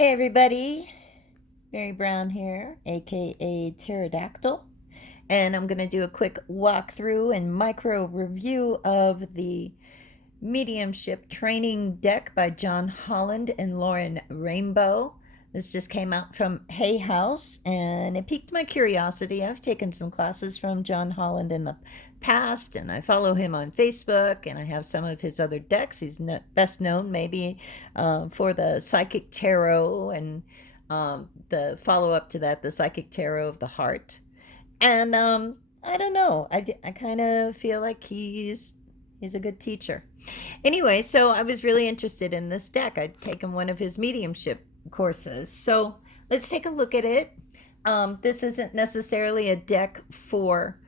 Hey everybody, Mary Brown here, aka Pterodactyl, and I'm going to do a quick walkthrough and micro review of the Mediumship Training Deck by John Holland and Lauren Rainbow. This just came out from Hay House and it piqued my curiosity. I've taken some classes from John Holland in the past and I follow him on Facebook and I have some of his other decks. He's best known maybe for the Psychic Tarot and the follow up to that, the Psychic Tarot of the Heart. And I don't know, I kind of feel like he's a good teacher. Anyway, so I was really interested in this deck. I'd taken one of his mediumship courses. So let's take a look at it. This isn't necessarily a deck for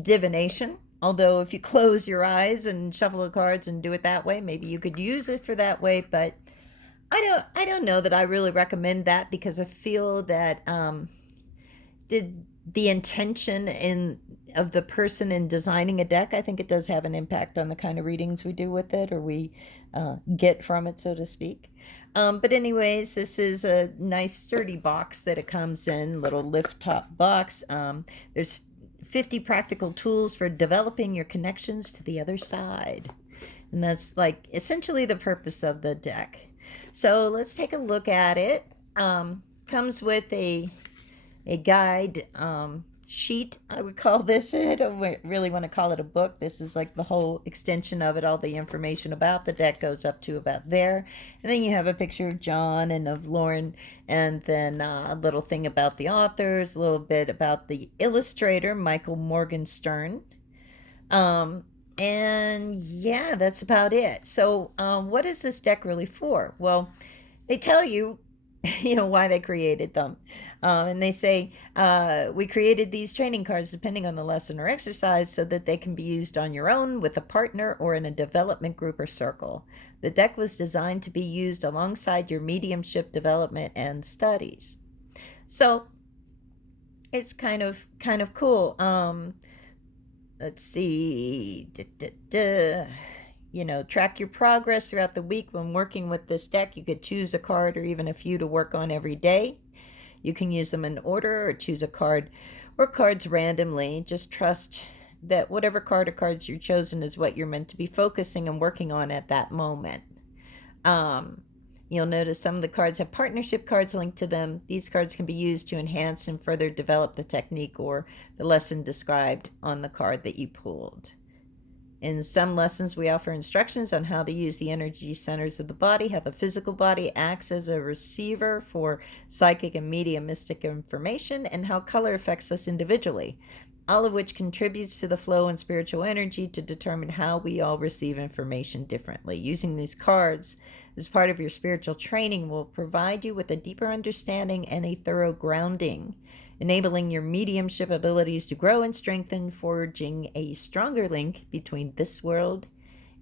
divination, although if you close your eyes and shuffle the cards and do it that way, maybe you could use it for that way. But I don't know that I really recommend that because I feel that the intention of the person in designing a deck, I think it does have an impact on the kind of readings we do with it or we get from it, so to speak. But anyways, this is a nice sturdy box that it comes in, little lift top box. There's 50 practical tools for developing your connections to the other side. And that's like essentially the purpose of the deck. So let's take a look at it. Comes with a guide sheet, I would call this. I don't really want to call it a book. This is like the whole extension of it. All the information about the deck goes up to about there. And then you have a picture of John and of Lauren, and then a little thing about the authors, a little bit about the illustrator, Michael Morgenstern. And yeah, that's about it. So what is this deck really for? Well, they tell you, why they created them. And they say, we created these training cards depending on the lesson or exercise so that they can be used on your own, with a partner, or in a development group or circle. The deck was designed to be used alongside your mediumship development and studies. So it's kind of cool. Let's see. Track your progress throughout the week. When working with this deck, you could choose a card or even a few to work on every day. You can use them in order or choose a card or cards randomly. Just trust that whatever card or cards you're chosen is what you're meant to be focusing and working on at that moment. You'll notice some of the cards have partnership cards linked to them. These cards can be used to enhance and further develop the technique or the lesson described on the card that you pulled. In some lessons, we offer instructions on how to use the energy centers of the body, how the physical body acts as a receiver for psychic and mediumistic information, and how color affects us individually, all of which contributes to the flow in spiritual energy to determine how we all receive information differently. Using these cards as part of your spiritual training will provide you with a deeper understanding and a thorough grounding, enabling your mediumship abilities to grow and strengthen, forging a stronger link between this world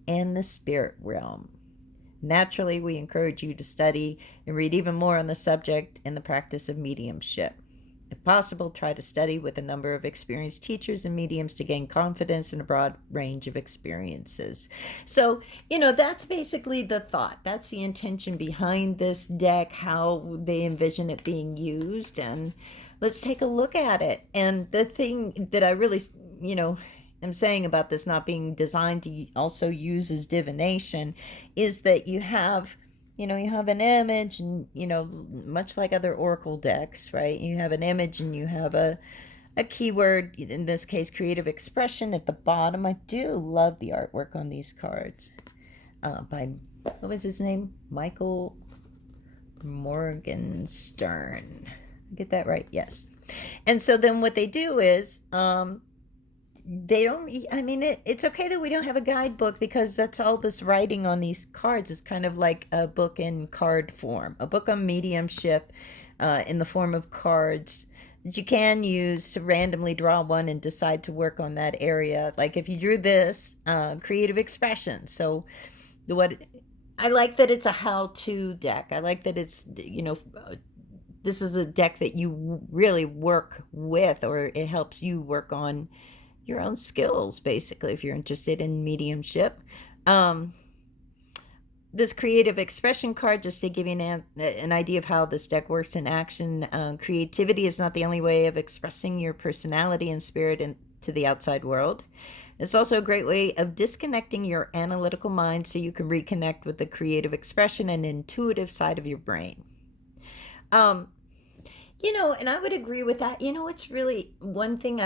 and the spirit realm. Naturally, we encourage you to study and read even more on the subject and the practice of mediumship. If possible, try to study with a number of experienced teachers and mediums to gain confidence in a broad range of experiences. So, that's basically the thought. That's the intention behind this deck, how they envision it being used, and let's take a look at it. And the thing that I really, am saying about this not being designed to also use as divination is that you have an image and, much like other oracle decks, right? You have an image and you have a keyword, in this case, creative expression at the bottom. I do love the artwork on these cards by, what was his name? Michael Morgenstern. Get that right? Yes. And so then what they do is it's okay that we don't have a guidebook, because that's all this writing on these cards is kind of like a book in card form, a book on mediumship in the form of cards that you can use to randomly draw one and decide to work on that area. Like if you drew this, creative expression. So I like that it's a how-to deck. I like that it's, this is a deck that you really work with, or it helps you work on your own skills, basically, if you're interested in mediumship. this creative expression card, just to give you an idea of how this deck works in action. Creativity is not the only way of expressing your personality and spirit into the outside world. It's also a great way of disconnecting your analytical mind so you can reconnect with the creative expression and intuitive side of your brain. And I would agree with that. It's really one thing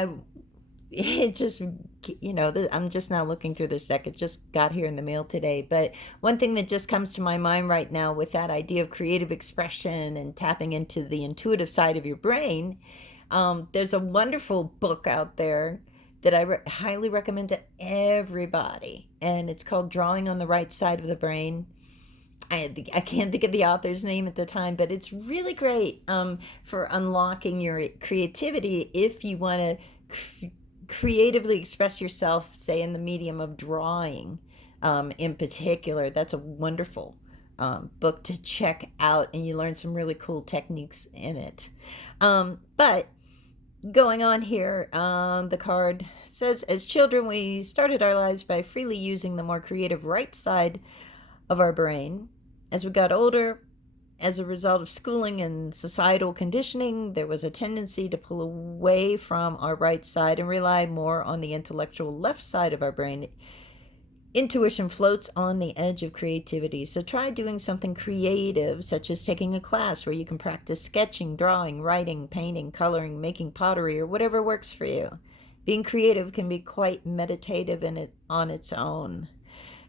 it just, I'm just now looking through this deck. It just got here in the mail today. But one thing that just comes to my mind right now with that idea of creative expression and tapping into the intuitive side of your brain, there's a wonderful book out there that I highly recommend to everybody. And it's called Drawing on the Right Side of the Brain. I can't think of the author's name at the time, but it's really great for unlocking your creativity if you want to creatively express yourself, say in the medium of drawing in particular. That's a wonderful book to check out, and you learn some really cool techniques in it. But going on here, the card says, as children, we started our lives by freely using the more creative right side of our brain. As we got older, as a result of schooling and societal conditioning, there was a tendency to pull away from our right side and rely more on the intellectual left side of our brain. Intuition floats on the edge of creativity, so try doing something creative, such as taking a class where you can practice sketching, drawing, writing, painting, coloring, making pottery, or whatever works for you. Being creative can be quite meditative on its own.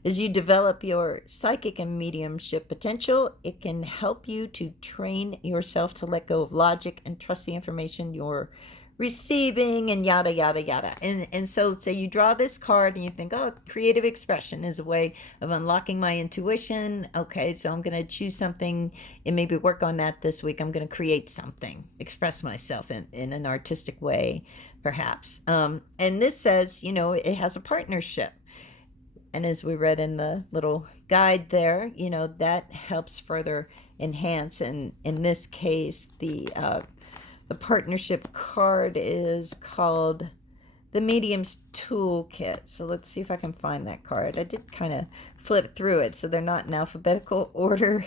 As you develop your psychic and mediumship potential, it can help you to train yourself to let go of logic and trust the information you're receiving, and yada, yada, yada. And so say you draw this card and you think, oh, creative expression is a way of unlocking my intuition. Okay, so I'm going to choose something and maybe work on that this week. I'm going to create something, express myself in an artistic way, perhaps. And this says, it has a partnership. And as we read in the little guide there, that helps further enhance. And in this case, the partnership card is called the Medium's Toolkit. So let's see if I can find that card. I did kind of flip through it, so they're not in alphabetical order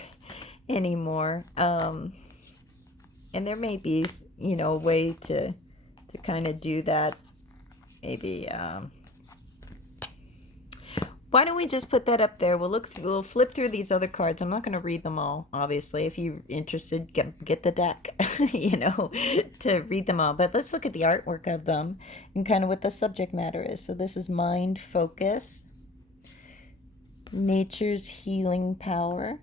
anymore. And there may be, a way to kind of do that. Maybe... why don't we just put that up there? We'll flip through these other cards. I'm not going to read them all, obviously. If you're interested, get the deck, to read them all. But let's look at the artwork of them and kind of what the subject matter is. So this is Mind Focus, Nature's Healing Power.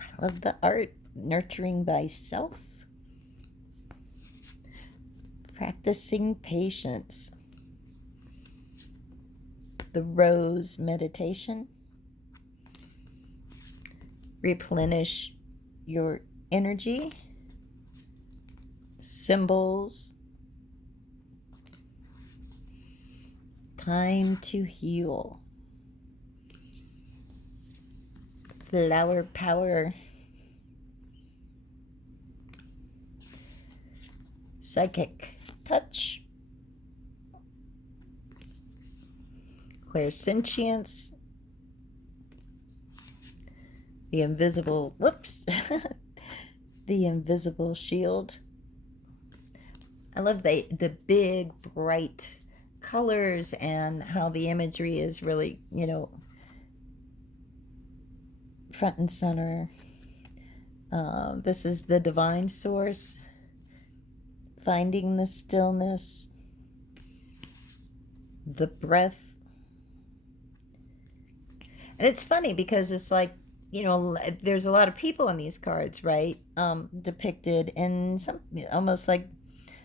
I love the art, Nurturing Thyself, Practicing Patience, the Rose Meditation, Replenish Your Energy, Symbols, Time to Heal, Flower Power, Psychic Touch, Clairsentience, the Invisible Shield. I love the big bright colors and how the imagery is really, front and center. This is the Divine Source, Finding the Stillness, the Breath. And it's funny because it's like, there's a lot of people on these cards, right? Depicted, and some almost like,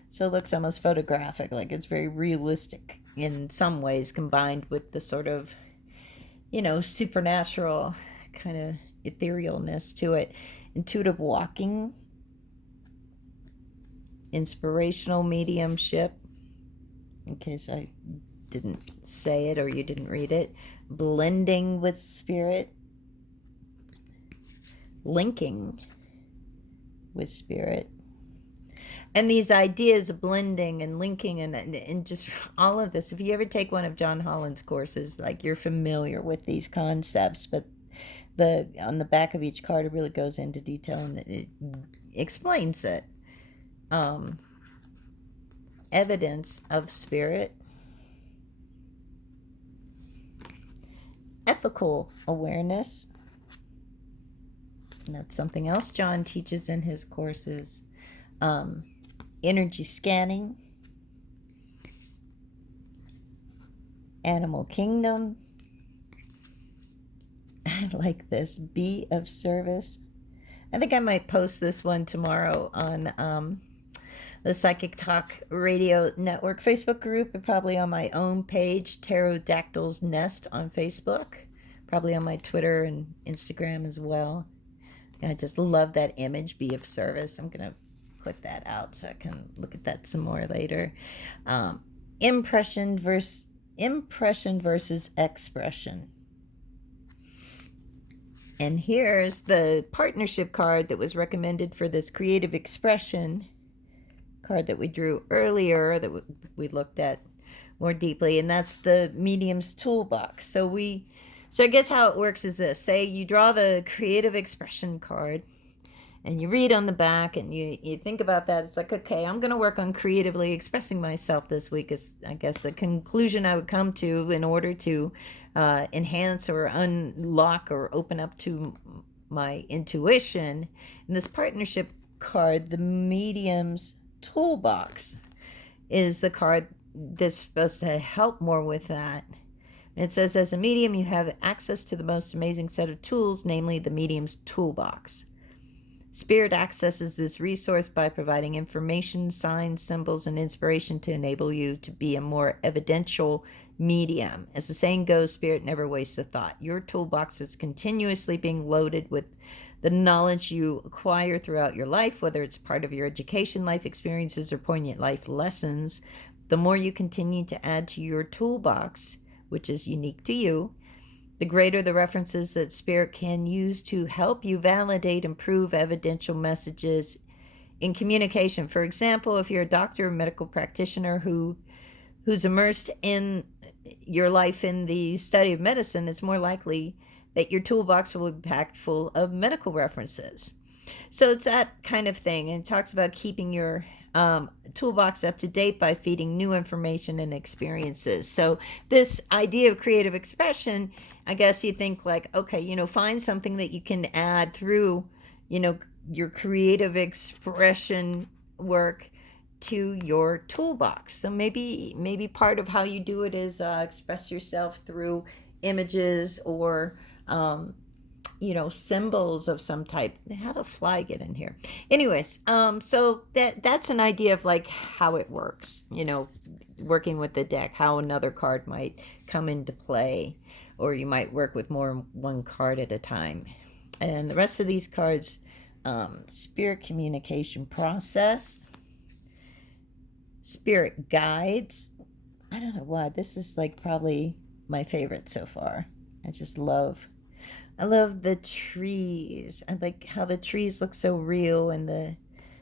so it looks almost photographic, like it's very realistic in some ways, combined with the sort of, supernatural kind of etherealness to it. Intuitive walking, inspirational mediumship, in case I didn't say it or you didn't read it. Blending with spirit, linking with spirit. And these ideas of blending and linking and just all of this. If you ever take one of John Holland's courses, like, you're familiar with these concepts, but on the back of each card, it really goes into detail and it explains it. Evidence of spirit, ethical awareness, and that's something else John teaches in his courses. Energy scanning, animal kingdom. I like this. Be of service. I think I might post this one tomorrow on the Psychic Talk Radio Network Facebook group, and probably on my own page, Pterodactyl's Nest on Facebook, probably on my Twitter and Instagram as well. I just love that image, be of service. I'm going to put that out so I can look at that some more later. Impression versus expression. And here's the partnership card that was recommended for this creative expression card that we drew earlier, that we looked at more deeply, and that's the Medium's Toolbox. So I guess how it works is this. Say you draw the creative expression card, and you read on the back, and you think about that. It's like, okay, I'm going to work on creatively expressing myself this week, is, I guess, the conclusion I would come to in order to enhance or unlock or open up to my intuition. And this partnership card, the Medium's Toolbox, is the card that's supposed to help more with that. And it says, as a medium, you have access to the most amazing set of tools, namely the Medium's Toolbox. Spirit accesses this resource by providing information, signs, symbols, and inspiration to enable you to be a more evidential medium. As the saying goes, Spirit never wastes a thought. Your toolbox is continuously being loaded with the knowledge you acquire throughout your life, whether it's part of your education, life experiences, or poignant life lessons. The more you continue to add to your toolbox, which is unique to you, the greater the references that Spirit can use to help you validate and prove evidential messages in communication. For example, if you're a doctor or medical practitioner who's immersed in your life in the study of medicine, it's more likely that your toolbox will be packed full of medical references. So it's that kind of thing. And it talks about keeping your toolbox up to date by feeding new information and experiences. So this idea of creative expression, I guess you think like, okay, find something that you can add through, your creative expression work to your toolbox. So maybe part of how you do it is express yourself through images or symbols of some type. How did a fly get in here? Anyways, so that's an idea of like how it works, working with the deck, how another card might come into play, or you might work with more than one card at a time. And the rest of these cards, spirit communication process, spirit guides. I don't know why. This is like probably my favorite so far. I love the trees. I like how the trees look so real and the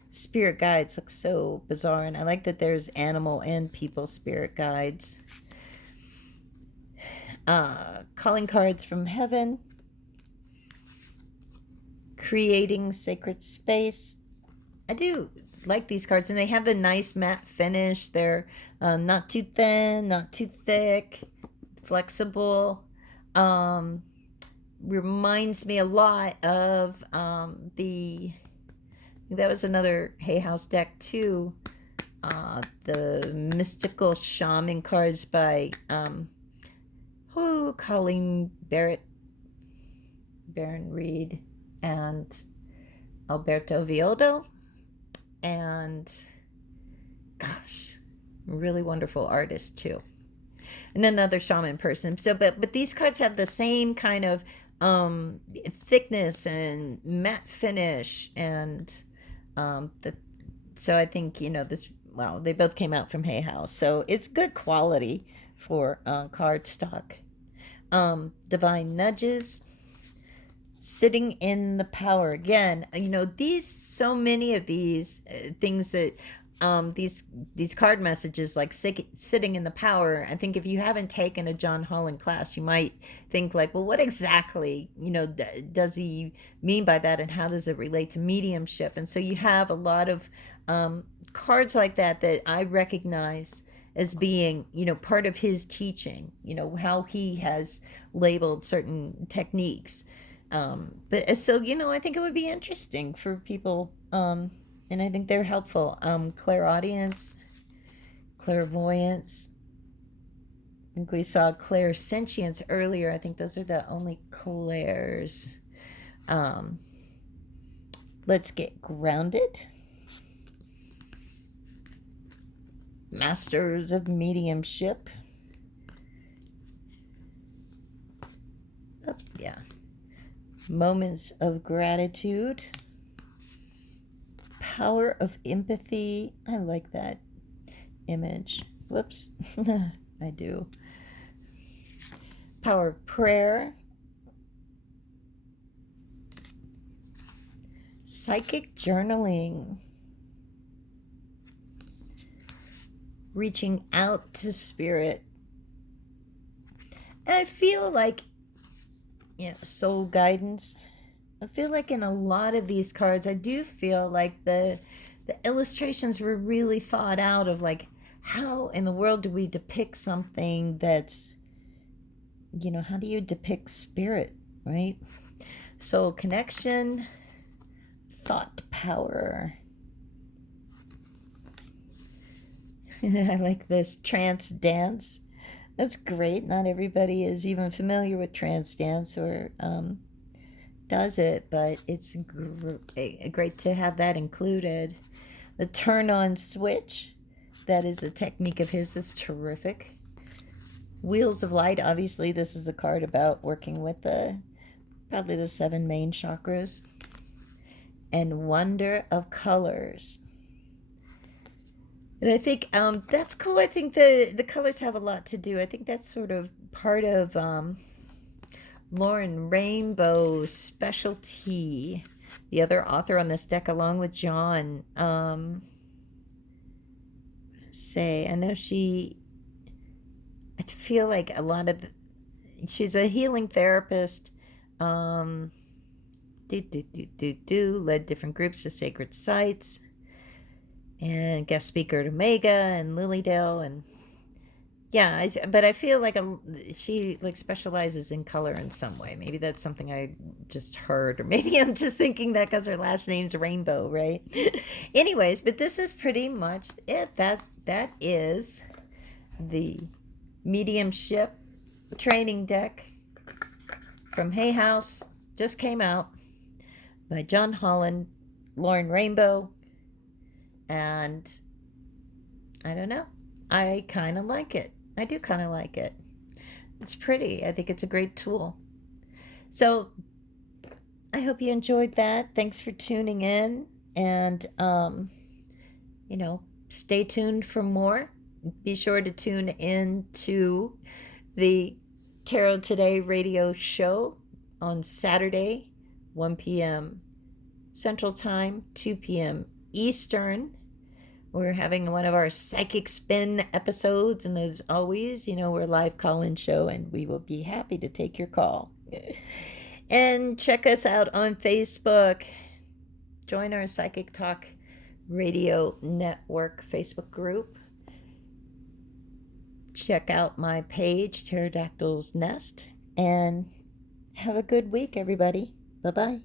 spirit guides look so bizarre. And I like that there's animal and people spirit guides. Calling cards from heaven. Creating sacred space. I do like these cards, and they have the nice matte finish. They're not too thin, not too thick, flexible. Reminds me a lot of that was another Hay House deck too, the Mystical Shaman cards by Colleen Barrett, Baron Reed, and Alberto Viodo, and gosh, really wonderful artist too, and another shaman person. So but these cards have the same kind of thickness and matte finish, and so I think they both came out from Hay House, so it's good quality for cardstock. Divine nudges, sitting in the power. Again, so many of these things that these card messages like sitting in the power. I think if you haven't taken a John Holland class, you might think like, well, what exactly, does he mean by that, and how does it relate to mediumship? And so you have a lot of cards like that I recognize as being, part of his teaching, how he has labeled certain techniques. But so, I think it would be interesting for people, and I think they're helpful. Clairaudience, clairvoyance. I think we saw clairsentience earlier. I think those are the only clairs. Let's get grounded. Masters of mediumship. Oh, yeah. Moments of gratitude. Power of empathy. I like that image. Whoops. I do. Power of prayer. Psychic journaling. Reaching out to spirit. And I feel like, soul guidance. I feel like in a lot of these cards, I do feel like the illustrations were really thought out of like, how in the world do we depict something that's, how do you depict spirit, right? Soul connection, thought power. I like this trance dance. That's great. Not everybody is even familiar with trance dance or does it, but it's great to have that included. The turn on switch, that is a technique of his, is terrific. Wheels of light, obviously this is a card about working with probably the 7 main chakras. And wonder of colors. And I think that's cool. I think the colors have a lot to do. I think that's sort of part of Lauren Rainbow's specialty, the other author on this deck, along with John. I know I feel like a lot of she's a healing therapist. Led different groups to sacred sites, and guest speaker at Omega and Lilydale, and yeah, but I feel like she like specializes in color in some way. Maybe that's something I just heard, or maybe I'm just thinking that because her last name's Rainbow, right? Anyways, but this is pretty much it. That is the Mediumship Training Deck from Hay House. Just came out by John Holland, Lauren Rainbow, and I don't know. I kind of like it. I do kind of like it. It's pretty. I think it's a great tool. So I hope you enjoyed that. Thanks for tuning in, and stay tuned for more. Be sure to tune in to the Tarot Today radio show on Saturday, 1 p.m. Central Time, 2 p.m. Eastern. We're having one of our Psychic Spin episodes, and as always, we're a live call-in show, and we will be happy to take your call. And check us out on Facebook. Join our Psychic Talk Radio Network Facebook group. Check out my page, Pterodactyl's Nest, and have a good week, everybody. Bye-bye.